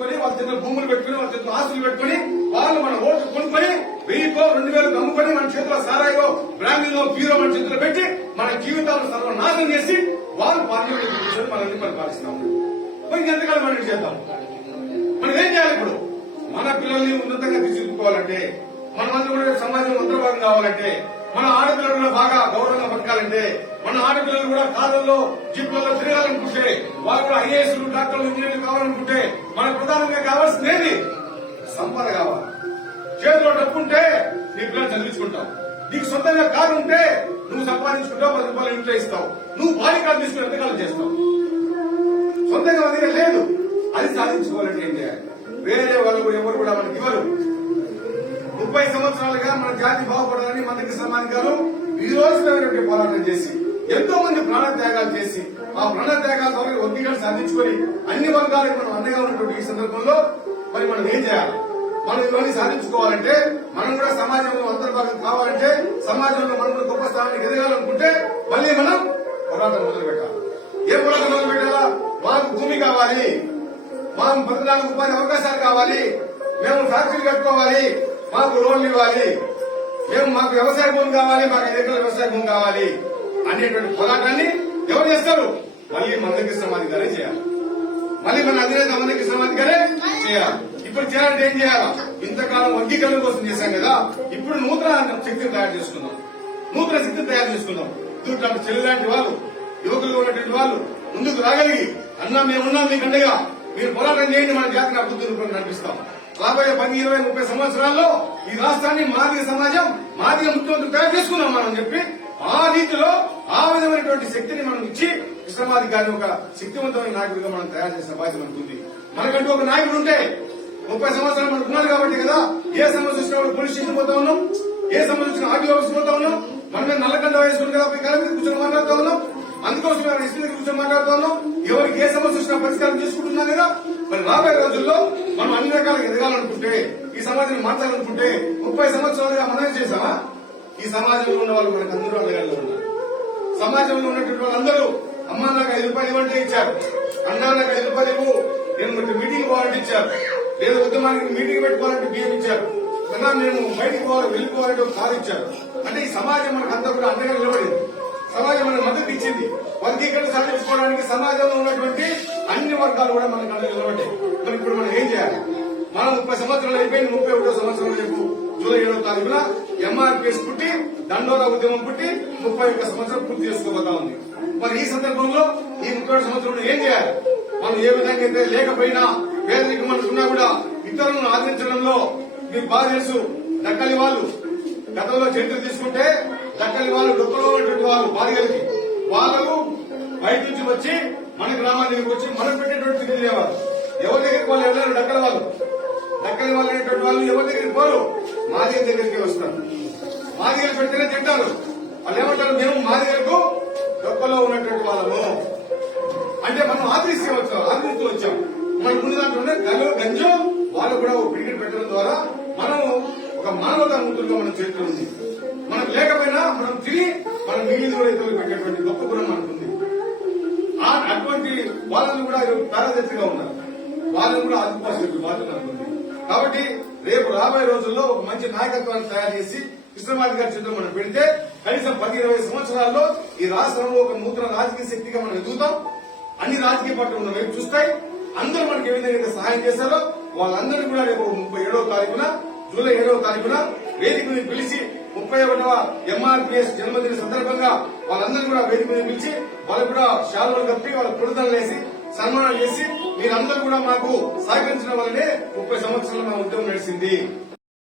వాళ్ళ చేతుల భూములు పెట్టుకుని వాళ్ళ చేతుల ఆస్తులు పెట్టుకుని వాళ్ళు మన ఓట్లు కొనుక్కొని 1000-2000 అమ్ముకొని మన చేతిలో సారాయో బ్రాండింగ్ బీరో మన చేతిలో పెట్టి మన జీవితాలను సర్వనాశనం చేసి వాళ్ళు పార్టీలో కూర్చొని మనల్ని పరిపాలిస్తాం. మరి ఎంతకాలం మనం చేద్దాం? మనం ఏం చేయాలి? ఇప్పుడు మన పిల్లల్ని ఉన్నతంగా తీర్చిదిద్దుకోవాలంటే, మనమందరూ కూడా సమాజంలో అంతర్భాగం కావాలంటే, మన ఆడపిల్లలు కూడా బాగా గౌరవంగా బతకాలంటే, మన ఆడపిల్లలు కూడా కాలంలో జీపులలో తిరగాలనుకుంటే, వాళ్ళు కూడా ఐఏఎస్లు, డాక్టర్లు, ఇంజనీర్లు కావాలనుకుంటే, మనకు ప్రధానంగా కావాల్సిందేది సంపద కావాలి. చేతిలో డబ్బుంటే నీ పిల్లలు చదివించుకుంటావు. నీకు సొంతంగా కారు ఉంటే నువ్వు సంపాదించుకుంటావు, 10 రూపాయలు ఇంట్లో ఇస్తావు. నువ్వు బాలికాలు తీసుకుని ఎంతకాలం చేస్తావు? సొంతంగా మన దగ్గర లేదు. అది సాధించుకోవాలంటే ఏం చేయాలి? వేరే వాళ్ళు ఎవరు కూడా మనకి ఇవ్వరు. 30 సంవత్సరాలుగా మన జాతి బాగుపడాలని మందకి సమాధికారు ఈ రోజు పోరాటం చేసి ఎంతో మంది ప్రాణత్యాగాలు చేసి ఆ ప్రాణత్యాగాల ద్వారా ఒత్తిడిగా సాధించుకొని అన్ని వర్గాలకు మనం అండగా ఉన్నటువంటి ఈ సందర్భంలో మరి మనం ఏం చేయాలి? మనం ఇవన్నీ సాధించుకోవాలంటే, మనం కూడా సమాజంలో అంతర్భాగం కావాలంటే, సమాజంలో మనం గొప్ప స్థానానికి ఎదగాలనుకుంటే మళ్ళీ మనం పోరాటం మొదలు పెట్టాలి. ఏ పోరాటం మొదలు పెట్టాలా? మాకు భూమి కావాలి, మాకు బతకడానికి ఉపాధి అవకాశాలు కావాలి, మేము ఫ్యాక్టరీలు కట్టుకోవాలి, మాకు లోన్లు ఇవ్వాలి, మాకు వ్యవసాయ భూమి కావాలి, మాకు 5 ఎకరాల వ్యవసాయ భూమి కావాలి అనేటువంటి పోరాటాన్ని ఎవరు చేస్తారు? మళ్ళీ మందకి సమాధిగారే చేయాలి. మళ్ళీ మన అధినేత మందకి సమాధిగారే చేయాలి. ఇప్పుడు చేయాలంటే ఏం చేయాలా? ఇంతకాలం వర్గీకరణ కోసం చేశాం కదా, ఇప్పుడు నూతన శక్తిని తయారు చేసుకుందాం. నూతన శక్తిని తయారు చేసుకుందాం. ఇటువంటి చెల్లిలాంటి వాళ్ళు, యువకులు ఉన్నటువంటి వాళ్ళు ముందుకు రాగలిగి, అన్నా మేమున్నాం మీకు అండగా, మీరు పోరాటం చేయండి, మన జాతిని అభివృద్ధి నడిపిస్తాం. రాబోయే 10, 20, 30 సంవత్సరాల్లో ఈ రాష్ట్రాన్ని మాదిగ సమాజం, మాదిగ ముఖ్యమంత్రి తయారు చేసుకున్నాం మనం చెప్పి ఆ రీతిలో ఆ విధమైనటువంటి శక్తిని మనం ఇచ్చి కృష్ణమాది గారిని ఒక శక్తివంతమైన నాయకుడిగా మనం తయారు చేసిన బాధ్యత ఉంటుంది. మనకంటూ ఒక నాయకుడు ఉంటే 30 సంవత్సరాలు మనకు ఉన్నారు కాబట్టి కదా, ఏ సమస్య వచ్చినా పోలీస్ స్టేషన్ పోతా ఉన్నాం, ఏ సమస్య వచ్చినా ఆర్టీఓ ఆఫీస్ పోతా ఉన్నాం, మన మీద నల్లకండ వేసుకుని కదా కళ మీద కూర్చొని మాట్లాడుతూ ఉన్నాం, అందుకోసం ఇష్టం మీద కూర్చొని మాట్లాడుతూ ఉన్నాం, ఎవరికి ఏ సమస్య వచ్చినా పరిష్కారం చేసుకుంటున్నాం కదా. మరి రాబోయే రోజుల్లో మనం అన్ని రకాలుగా ఎదగాలనుకుంటే, ఈ సమాజాన్ని మార్చాలనుకుంటే 30 సంవత్సరాలుగా మనం ఏం చేశామా? ఈ సమాజంలో ఉన్న వాళ్ళు మనకు అందరూ అండగా ఉన్నారు. సమాజంలో ఉన్నటువంటి వాళ్ళందరూ అమ్మా నాకు 5 రూపాయలు ఇవ్వంటే ఇచ్చారు, అన్నా నాకు 5 రూపాయలు ఇవ్వు, నేను మీటింగ్ పోవాలంటే ఇచ్చారు, లేదా ఉద్యమానికి మీటింగ్ పెట్టుకోవాలంటే బియ్యం ఇచ్చారు, అన్నా మేము బయటికి పోవాలి వెళ్ళిపోవాలంటే ఒక కారు ఇచ్చారు. అంటే ఈ సమాజం మనకు అంతా కూడా అండగా నిలబడింది. సమాజం మనకు మద్దతు ఇచ్చింది. వర్గీకరణ సాధించుకోవడానికి సమాజంలో ఉన్నటువంటి అన్ని వర్గాలు కూడా మనకు అండగా నిలబడ్డాయి. మరి ఇప్పుడు మనం ఏం చేయాలి? మనం 30 సంవత్సరాలు అయిపోయింది. 31వ సంవత్సరం రేపు జూలై 7వ తారీఖున ఎంఆర్పీఎస్ పుట్టి, దండోరా ఉద్యమం పుట్టి 31 సంవత్సరం పూర్తి చేసుకోబోతా ఉంది. మరి ఈ సందర్భంలో ఈ 31 సంవత్సరంలో ఏం చేయాలి? మనం ఏ విధంగా అయితే లేకపోయినా పేదరికం మనకున్నా కూడా ఇతరులను ఆదరించడంలో మీకు బాగా తెలుసు. దక్కలి వాళ్ళు గతంలో చరిత్ర తీసుకుంటే, దక్కలి వాళ్ళు డొక్కలో ఉన్నటువంటి వాళ్ళు బాధిగలకి వాళ్ళు బయట నుంచి వచ్చి మన గ్రామానికి వచ్చి మనం పెట్టేటువంటి తిరిగేవారు. ఎవరి దగ్గరికి వాళ్ళు ఎవరైనా దక్కలి వాళ్ళు అనేటువంటి వాళ్ళు ఎవరి దగ్గరికి పోరు, మాదిగల దగ్గరికి వస్తారు. మాదిగలు పెడితేనే తింటారు. వాళ్ళు ఏమంటారు? మేము మాదిగలకు డొక్కలో ఉన్నటువంటి వాళ్ళము అంటే మనం ఆదరిస్తూ వచ్చాం. మన ముందు దాంట్లో గంజం వాళ్ళు కూడా ఒక పిడికిట్ పెట్టడం ద్వారా మనం ఒక మానవతా మూర్తులుగా మన చరిత్ర ఉంది. మనకు లేకపోయినా మనం తిని మనం మిగిలిన కూడా ఇతరులు పెట్టేటువంటి గొప్ప గుణం మనకుంది. అటువంటి వాళ్ళని కూడా పారదర్శిగా ఉన్నారు, వాళ్ళని కూడా ఆదుకోవాల్సిన బాధ్యత అనుకుంది. కాబట్టి రేపు రాబోయే రోజుల్లో ఒక మంచి నాయకత్వాన్ని తయారు చేసి కృష్ణమాది గారి చేతిలో మనం పెడితే కనీసం 10-20 సంవత్సరాల్లో ఈ రాష్ట్రంలో ఒక నూతన రాజకీయ శక్తిగా మనం ఎదుగుతాం. అన్ని రాజకీయ పార్టీలు మన వైపు చూస్తాయి. అందరూ మనకి ఏ విధంగా సహాయం చేశారో వాళ్ళందరినీ కూడా రేపు 37వ తారీఖున జూలై 7వ తారీఖున వేదిక మీద పిలిచి 31వ ఎంఆర్పీఎస్ జన్మదిన సందర్భంగా వాళ్ళందరినీ కూడా వేదిక మీద పిలిచి వాళ్ళకు కూడా శాలువలు కప్పి వాళ్ళ పుడతలు వేసి సన్మానం చేసి మీరందరూ కూడా మాకు సహకరించిన వల్లనే 30 సంవత్సరాలు మా ఉద్యమం నడిచింది.